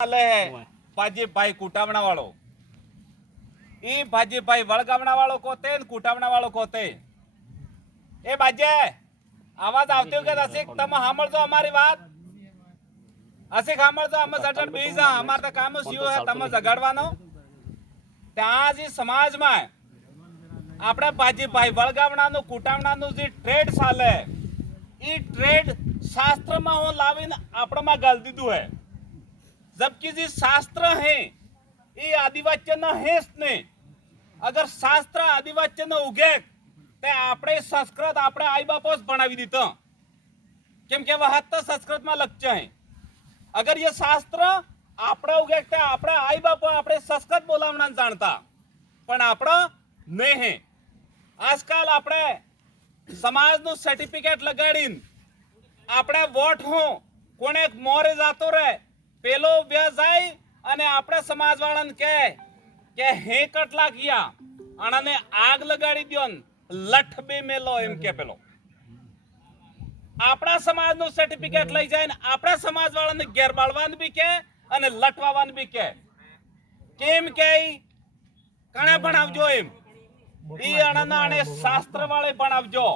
ચાલે હે ભાજીભાઈ કુટામણા વાળો ઈ ભાજીભાઈ વળગામણા વાળો કોતે ને કુટામણા વાળો કોતે એ બાજે આવાજ આવતી કે રસિક તમે સાંભળજો અમારી વાત રસિક સાંભળજો અમે સટડ બીજા અમાર તો કામ સીઓ હે તમે જગાડવાનો ત્યાં જે સમાજમાં આપણે ભાજીભાઈ વળગામણાનું કુટામણાનું જે ટ્રેડ ચાલે ઈ ટ્રેડ શાસ્ત્રમાં હું લાવીને આપણામાં ગાલ દીધું હે जबकि जी शास्त्र है ये आदिवासी न है ने अगर शास्त्र आदिवासी न उगे ते आपणे संस्कृत आपणे आई बापो ज भणावी दीतो केम के वहां तो संस्कृत में लक्ष्य है अगर ये शास्त्र आपणे उगे ते आपणे आई बापो आपणे संस्कृत बोलावना जानता पण आपणो नहीं है आजकल आपणे समाज नु सर्टिफिकेट लगाडीन आपणे वोट हो कोने मोरे जातो रे पेलो व्याजाय અને આપણે સમાજવાળાને કે હે કટલા કિયા આને આગ લગાડી દ્યો ને લઠ બે મેલો એમ કે પેલો આપણા સમાજનું સર્ટિફિકેટ લઈ જાય ને આપણા સમાજવાળાને ઘેર બાળવાન બી કે અને લટવાવાન બી કે કેમ કે કણે ભણાવજો એમ ઈ આને શાસ્ત્ર વાળે ભણાવજો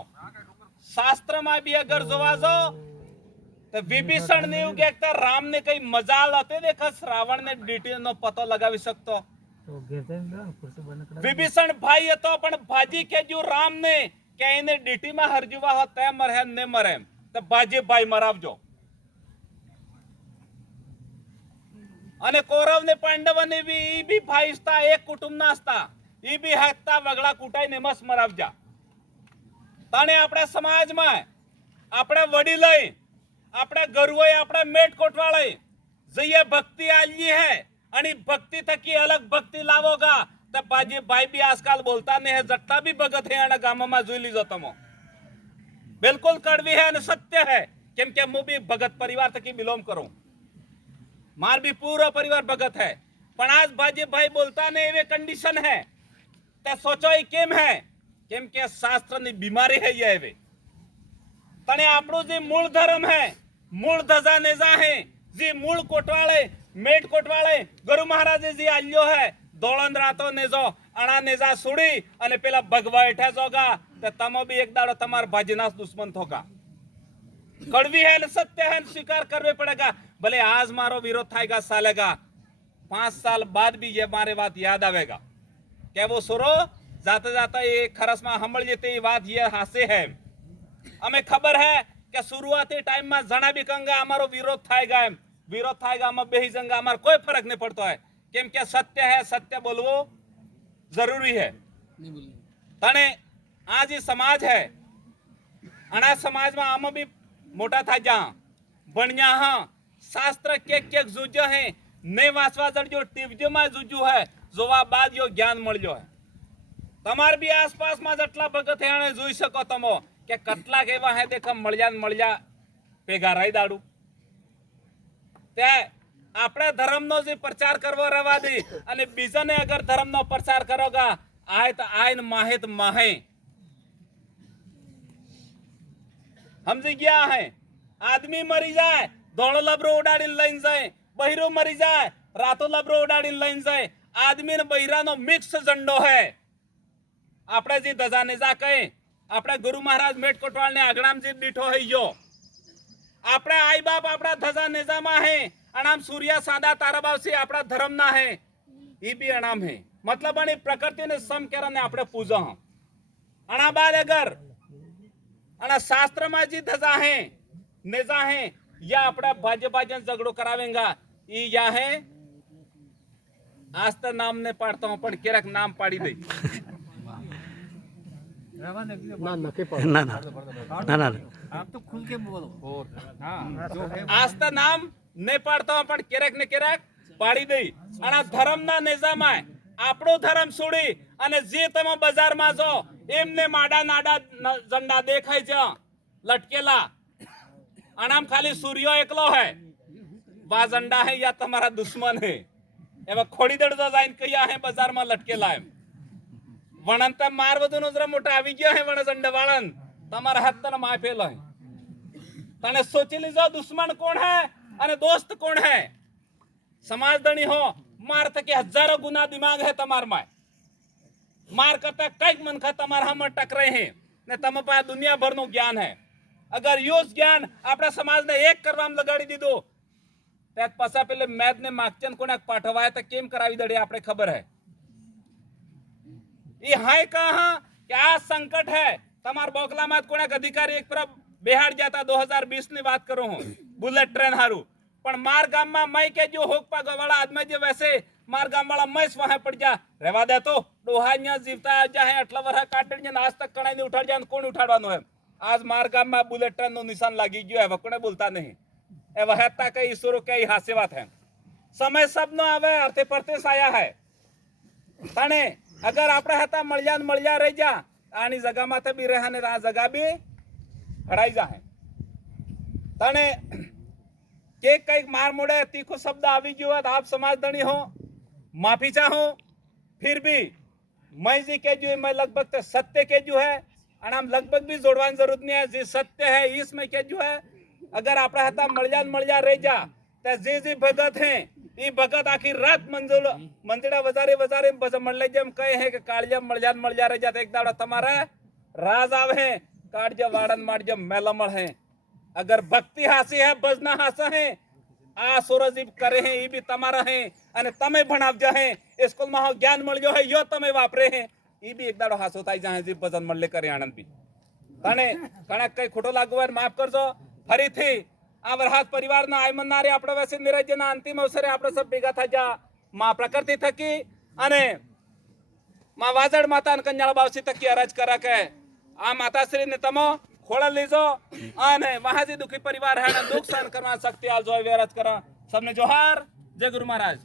શાસ્ત્રમાં બી અગર જોવા જો तो विभीषण ने कहता राम ने कई मजाल आते देखा श्रावण ने डीटी नो पतो लगावी सकतो विभीषण भाई तो पण भाजी के जो राम ने के इने डीटी में हरजुवा हो तय मरे ने मरे तो भाजी भाई मरावजो અને કૌરવ ને પાંડવ ને બી ભાઈસ્તા એક કુટુંબ ના હતા ઈ બી હકતા વગડા કુટાઈ ને મસ મરાવજા તને આપણા સમાજમાં આપણે વડીલઈ આપણે ગરુએ આપણે મેટ કોટવાળે જઈએ ભક્તિ આલી है आणि भक्ति थकी अलग भक्ति लावोगा तो बाजी भाई भी आजकल बोलता नहीं है जट्टा भी भगत है आणि गाम में જોઈ લીજો તમો बिल्कुल कड़वी है અને सत्य है केम के मु भी भगत परिवार थकी बिलोंग करूं मार भी पूरा परिवार भगत है पण आज बाजी भाई बोलता नहीं वे कंडीशन है ते सोचो ई केम है केम के शास्त्र ની बीमारी है ये वे तने આપણો જે મૂળ ધર્મ है मूल धजा नेजा है जी मूल कोटवाले मेट कोटवाले गुरु महाराज जी आल्यो है दोलन रातो नेजो अणा नेजा सुड़ी अने पेला भगवा एठा जोगा ते तमो भी एक दाड़ो तमार भाजीनास दुश्मन थोगा कड़वी है सत्य है स्वीकार करवे पड़ेगा भले आज मारो विरोध थाएगा सालेगा 5 साल बाद भी ये मारे बात याद आवेगा क्या वो सुरो जाते जाता ये खरस में हमल जेते बात ये हासे है हमें खबर है कि शुरुआती टाइम में जना भी कंगा हमारो विरोध थाएगा हम बेही जंगा हमार कोई फर्क नहीं पड़ता है केम के सत्य है सत्य बोलवो जरूरी है तने आज ये समाज है अना समाज में आम भी मोटा था जा बनिया हाँ शास्त्र के जुजो है ने वासवा जो टीवजो में जुजू है जोवा बाद यो ज्ञान मळ्यो है तमार भी आसपास में जटला भगत है आने જોઈ શકો તમો કે કેટલાક એવા હે દેખા મળ્યા ભેગા રહી દાડું તે આપણે ધર્મનો જે પ્રચાર કરવો રવા દે અને બીજાને અગર ધર્મનો પ્રચાર કરોગા આય તો આય ને માહે તો માહે સમજી ગયા હે આદમી મરી જાય ધોળો લબરો ઉડાડીને લઈને જાય બહિરો મરી જાય રાતો લબરો ઉડાડીને લઈને જાય આદમી ને બહિરાનો મિક્સ ઝંડો હે આપણે જે ધજા નેજા કહે આપણે ગુરુ महाराज मेट कोटवाल ने आगणाम जी डीठो है यो આપણે आई बाप આપણા ધજા નેજામાં है अनाम सूर्या सादा ताराबाव से આપણા धर्म ना है ई भी अनाम है मतलब आणि प्रकृति ने सम करने આપણે पूजा हम अना बाद अगर अना शास्त्र में जी धजा है नेजा है या આપણા भाजन झगड़ो करावेंगा ई या है आज तो नाम ने पाड़ता हूं पण केरक नाम पाड़ी दे ना आप तो खुल के बोलो आज तो नाम ने पाड़ता हूं पण केरक ने केरक पाड़ी दई अना धर्म ना नेजामाय આપણો ધર્મ છોડી અને જે તમે બજારમાં જો એમને માડા નાડા ઝંડા દેખાય છે લટકેલા અનામ ખાલી સૂર્ય એકલો है વા ઝંડા है या તમારા દુશ્મન है એવા ખોડી દડતો જાઈને કયા है બજારમાં લટકેલા એમ વણંત માર બધું જરા મોટા આવી ગયો है વણ ઝંડા વાળન તમારા હાથ તને માફેલો है તને સોચી લીજો દુશ્મન કોણ है અને દોસ્ત કોણ है समाजदणी हो मार थके हजारों गुना दिमाग है तमार में मार करता कई मनखा तमार हम टकरे हैं ने तम पास दुनिया भर નું જ્ઞાન है अगर यो ज्ञान આપણા સમાજને એક કરવામાં લગાડી દીધો त्यात पासा पेले मैद ने मागचन कोणाक पाठवाय तर केम करावी दडे આપણે खबर है ये हाय कहा कि आ संकट है तमार बोकला मात कोणाक अधिकारी एक तरफ बेहाड़ जाता 2020 ની વાત करो हूं बुलेट ट्रेन हारू पण मार गाम में मई के जो होकपा गवाड़ा आदमी जो वैसे मार गाम वाला मैं वहां पड़ जा रेवा दे तो डोहान्या जीवता जा है अटला वरा काटड़ आज तक कणाई ने उठाड़ जान कोण उठाड़वानो है आज मार गाम में बुलेट ट्रेन नो निशान लागी गयो है वकोने बोलता नहीं ए वहता कई ईश्वरो कई हास्य बात है समय सब नो आवे अर्थे परतेस आया है तने अगर आपड़ा हता मळजा रही जा आनी जगह माथे भी रहने आ जगह भी हड़ाई जा है तने के कई मार मोड़े तीखो शब्द आवी गयो आप समाजदणी हो माफी चाहो फिर भी मैं जी के जो मैं लगभग तो सत्य के जो है और हम लगभग भी जोड़वान जरूरत नहीं है जी सत्य है इसमें के जो है अगर आपड़ा हता मळजा रही जा ते जी भगत हैं ये भगत आखिर रात मंजिड़ा वजारे बस मळले जम कहे है कि काळजा मळजा रही जाते एक दाड़ा तुम्हारा राज आवे काटजा वाड़न माटजा मेलमळ है अगर भक्ति हासी है भजना हासा है आ सूरज करे हैं ये भी तमारा है अने तमे भणावजा है स्कूल में हो ज्ञान मळ्यो है यो तमे वापरे है ये भी एक दाड़ो हासो थाई जाहे जी भजन मळले करे आनंद भी तने कणा कई खोटो लागो माफ करजो फरीथी आ वरहात परिवार ना आय मनारे आपड़ा वैसे निरंजन अंतिम अवसरे आपड़ा सब भेगा था जा मां प्रकृति थकी अने मां वाजड़ माता अन कंजाळ बावसी थकी अरज करा के आ माताश्री ने तमो खोल लीजो अने महाजी दुखी परिवार है दुख सहन करवा शक्ति आल जो व्यरज करा सबने जोहार जय गुरु महाराज।